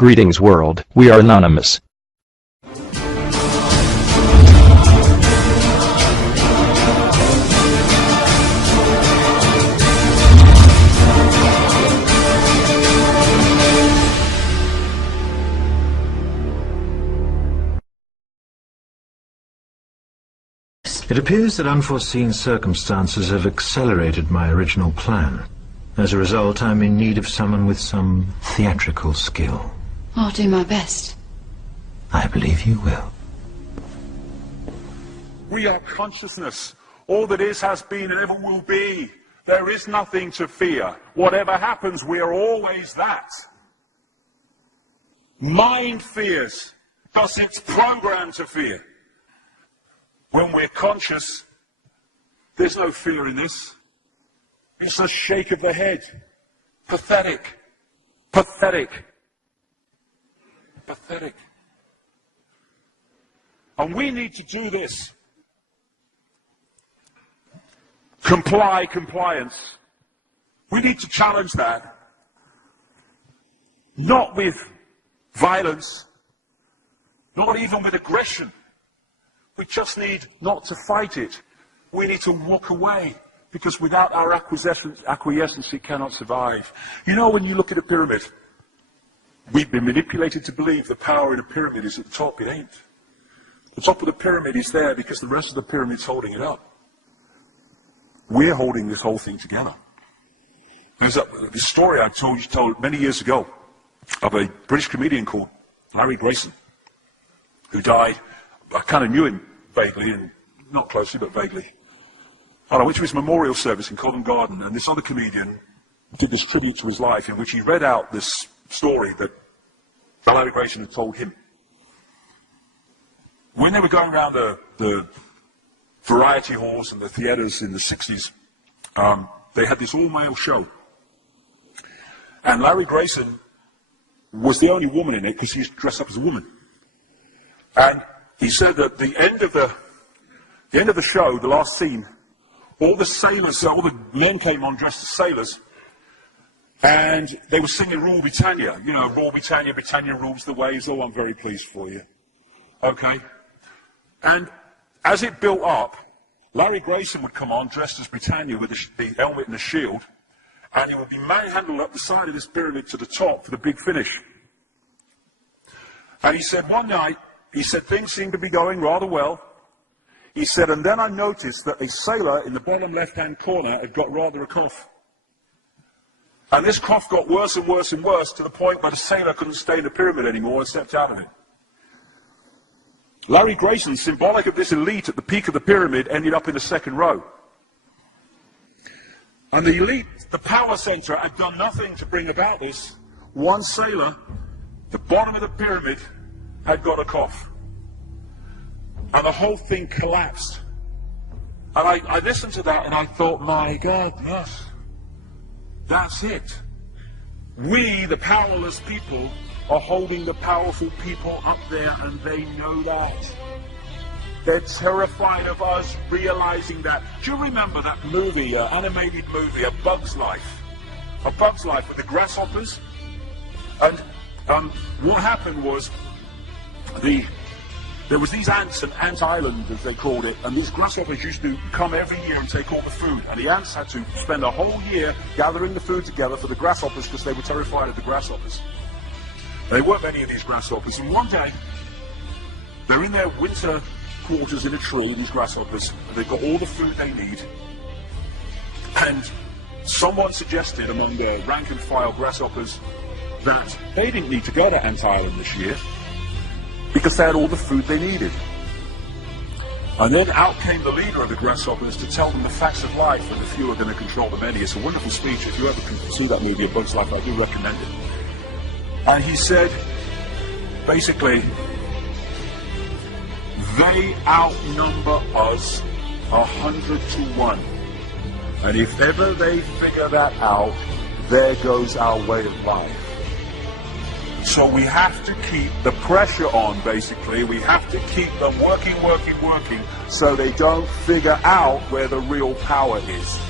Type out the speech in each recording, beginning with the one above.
Greetings world, we are Anonymous. It appears that unforeseen circumstances have accelerated my original plan. As a result, I'm in need of someone with some theatrical skill. I'll do my best. I believe you will. We are consciousness. All that is, has been, and ever will be. There is nothing to fear. Whatever happens, we are always that. Mind fears, because it's programmed to fear. When we're conscious, there's no fear in this. It's a shake of the head. Pathetic. Pathetic. Pathetic. And we need to do this. Compliance. We need to challenge that. Not with violence, not even with aggression. We just need not to fight it. We need to walk away, because without our acquiescence, it cannot survive. You know, when you look at a pyramid, we've been manipulated to believe the power in a pyramid is at the top. It ain't. The top of the pyramid is there because the rest of the pyramid's holding it up. We're holding this whole thing together. There's this story I told many years ago of a British comedian called Larry Grayson, who died. I kind of knew him vaguely, and not closely, but vaguely. And I went to his memorial service in Covent Garden, and this other comedian did this tribute to his life, in which he read out this story that Larry Grayson had told him. When they were going around the variety halls and the theatres in the 60s, they had this all-male show. And Larry Grayson was the only woman in it, because he was dressed up as a woman. And he said that the end of the show, the last scene, all the sailors, all the men came on dressed as sailors, and they were singing Rule Britannia. You know, Rule Britannia, Britannia rules the waves. Oh, I'm very pleased for you. Okay? And as it built up, Larry Grayson would come on dressed as Britannia with the helmet and the shield, and he would be manhandled up the side of this pyramid to the top for the big finish. And he said one night, he said things seemed to be going rather well. He said, and then I noticed that a sailor in the bottom left-hand corner had got rather a cough. And this cough got worse and worse and worse, to the point where the sailor couldn't stay in the pyramid anymore and stepped out of it. Larry Grayson, symbolic of this elite at the peak of the pyramid, ended up in the second row. And the elite, the power center, had done nothing to bring about this. One sailor, the bottom of the pyramid, had got a cough. And the whole thing collapsed. And I listened to that and I thought, my God, yes, that's it. We, the powerless people, are holding the powerful people up there, and they know that. They're terrified of us realizing that. Do you remember that movie, animated movie, A Bug's Life? A Bug's Life with the grasshoppers? And what happened was, there was these ants, and Ant Island as they called it, and these grasshoppers used to come every year and take all the food, and the ants had to spend a whole year gathering the food together for the grasshoppers, because they were terrified of the grasshoppers. There weren't many of these grasshoppers, and one day they're in their winter quarters in a tree, these grasshoppers, and they've got all the food they need, and someone suggested among their rank and file grasshoppers that they didn't need to go to Ant Island this year, because they had all the food they needed. And then out came the leader of the grasshoppers to tell them the facts of life, and the few are going to control the many. It's a wonderful speech. If you ever can see that movie, A Bug's Life, I do recommend it. And he said, basically, they outnumber us 100 to 1. And if ever they figure that out, there goes our way of life. So we have to keep the pressure on, basically. We have to keep them working, so they don't figure out where the real power is.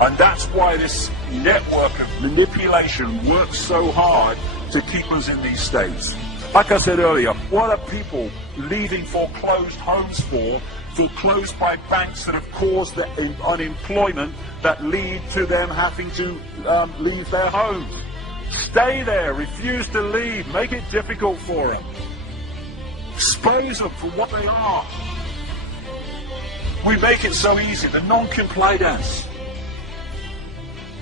And that's why this network of manipulation works so hard, to keep us in these states. Like I said earlier, what are people leaving foreclosed homes for, foreclosed by banks that have caused the unemployment that lead to them having to leave their homes? Stay there, refuse to leave, make it difficult for them. Expose them for what they are. We make it so easy, the non-compliance.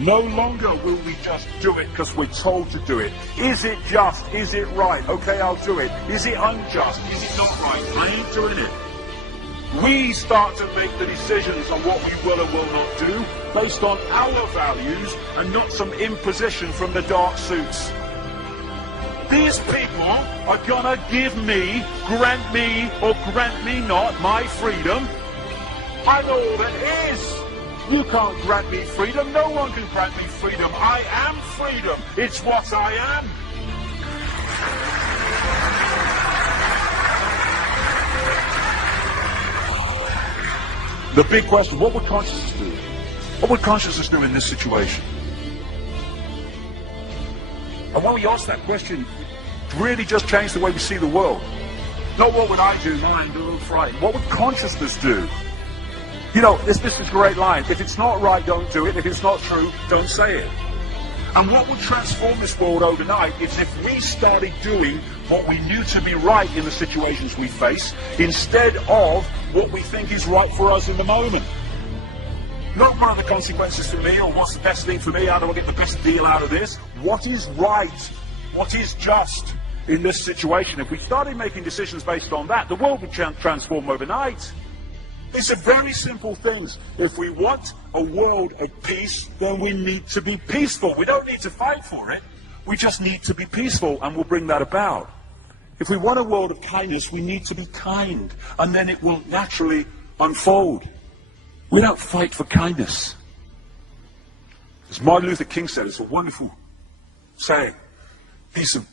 No longer will we just do it because we're told to do it. Is it just? Is it right? Okay, I'll do it. Is it unjust? Is it not right? I ain't doing it. We start to make the decisions on what we will and will not do based on our values and not some imposition from the dark suits. These people are gonna give me, grant me, or grant me not my freedom. I'm all that is. You can't grant me freedom. No one can grant me freedom. I am freedom. It's what I am. The big question, what would consciousness do? What would consciousness do in this situation? And when we ask that question, it really just changed the way we see the world. Not what would I do, mine, a little frightened. What would consciousness do? You know, this is a great line. If it's not right, don't do it. If it's not true, don't say it. And what would transform this world overnight is if we started doing what we knew to be right in the situations we face, instead of what we think is right for us in the moment. Not what are the consequences for me, or what's the best thing for me, how do I get the best deal out of this? What is right? What is just in this situation? If we started making decisions based on that, the world would transform overnight. These are very simple things. If we want a world of peace, then we need to be peaceful. We don't need to fight for it. We just need to be peaceful, and we'll bring that about. If we want a world of kindness, we need to be kind, and then it will naturally unfold. We don't fight for kindness. As Martin Luther King said, it's a wonderful saying, piece of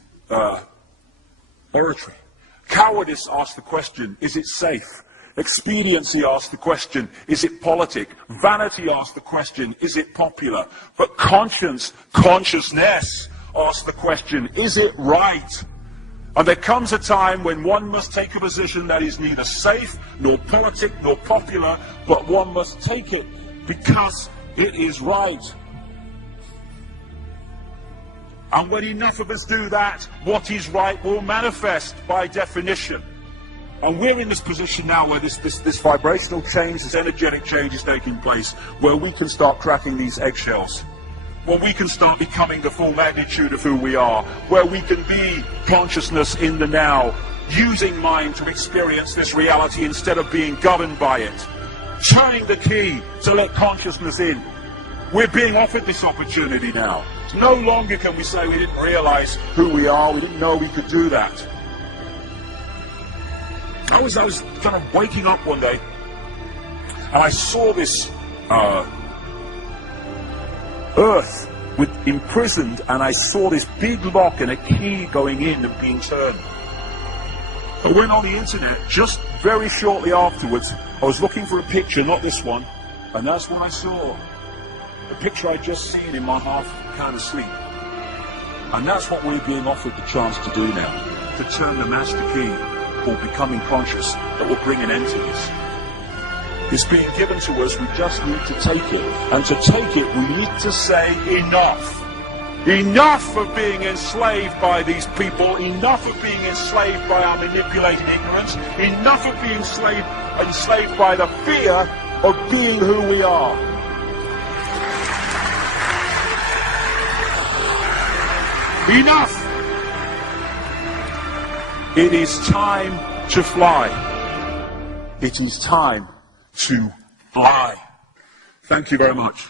oratory. Cowardice asks the question, is it safe? Expediency asks the question, is it politic? Vanity asks the question, is it popular? But consciousness asks the question, is it right? And there comes a time when one must take a position that is neither safe, nor politic, nor popular, but one must take it because it is right. And when enough of us do that, what is right will manifest by definition. And we're in this position now where this vibrational change, this energetic change is taking place, where we can start cracking these eggshells, where we can start becoming the full magnitude of who we are, where we can be consciousness in the now, using mind to experience this reality instead of being governed by it, turning the key to let consciousness in. We're being offered this opportunity now. No longer can we say we didn't realize who we are, we didn't know we could do that. I was kind of waking up one day, and I saw this earth imprisoned, and I saw this big lock and a key going in and being turned. I went on the internet just very shortly afterwards. I was looking for a picture, not this one, and that's what I saw. The picture I'd just seen in my half kind of sleep. And that's what we're being offered the chance to do now, to turn the master key, or becoming conscious, that will bring an end to this. It's being given to us, we just need to take it. And to take it, we need to say enough. Enough of being enslaved by these people, enough of being enslaved by our manipulated ignorance, enough of being enslaved by the fear of being who we are. Enough! It is time to fly. It is time to fly. Thank you very much.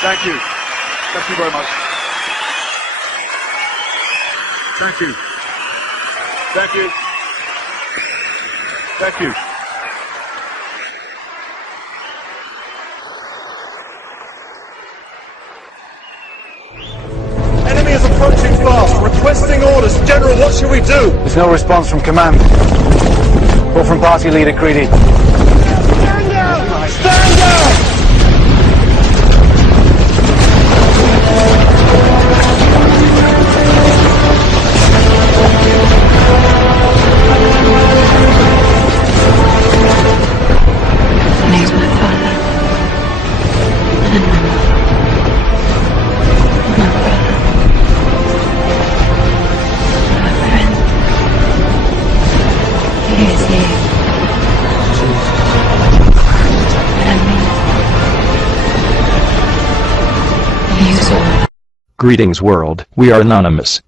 Thank you. Thank you very much. Thank you. Thank you. Thank you. Enemy is approaching fast. Requesting orders. General, what should we do? There's no response from command. Or from party leader Creedy. Stand down! Stand down! Greetings world, we are anonymous.